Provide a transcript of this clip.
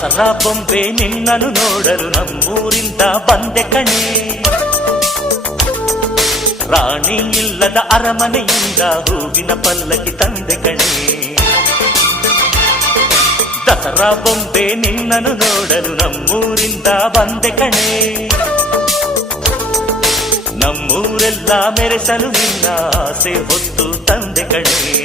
ದಸರಾ ಬೊಂಬೆ ನಿನ್ನನ್ನು ನೋಡಲು ನಮ್ಮೂರಿಂದ ಬಂದೆ ಕಣೆ. ರಾಣಿ ಇಲ್ಲದ ಅರಮನೆಯಿಂದ ಹೂವಿನ ಪಲ್ಲಕ್ಕಿ ತಂದೆ ಕಣೆ. ದಸರಾ ಬೊಂಬೆ ನಿನ್ನನ್ನು ನೋಡಲು ನಮ್ಮೂರಿಂದ ಬಂದೆ ಕಣೆ. ನಮ್ಮೂರೆಲ್ಲ ಮೆರೆಸಲು ನಿನ್ನ ಆಸೆ ಹೊತ್ತು ತಂದೆ ಕಣೆ.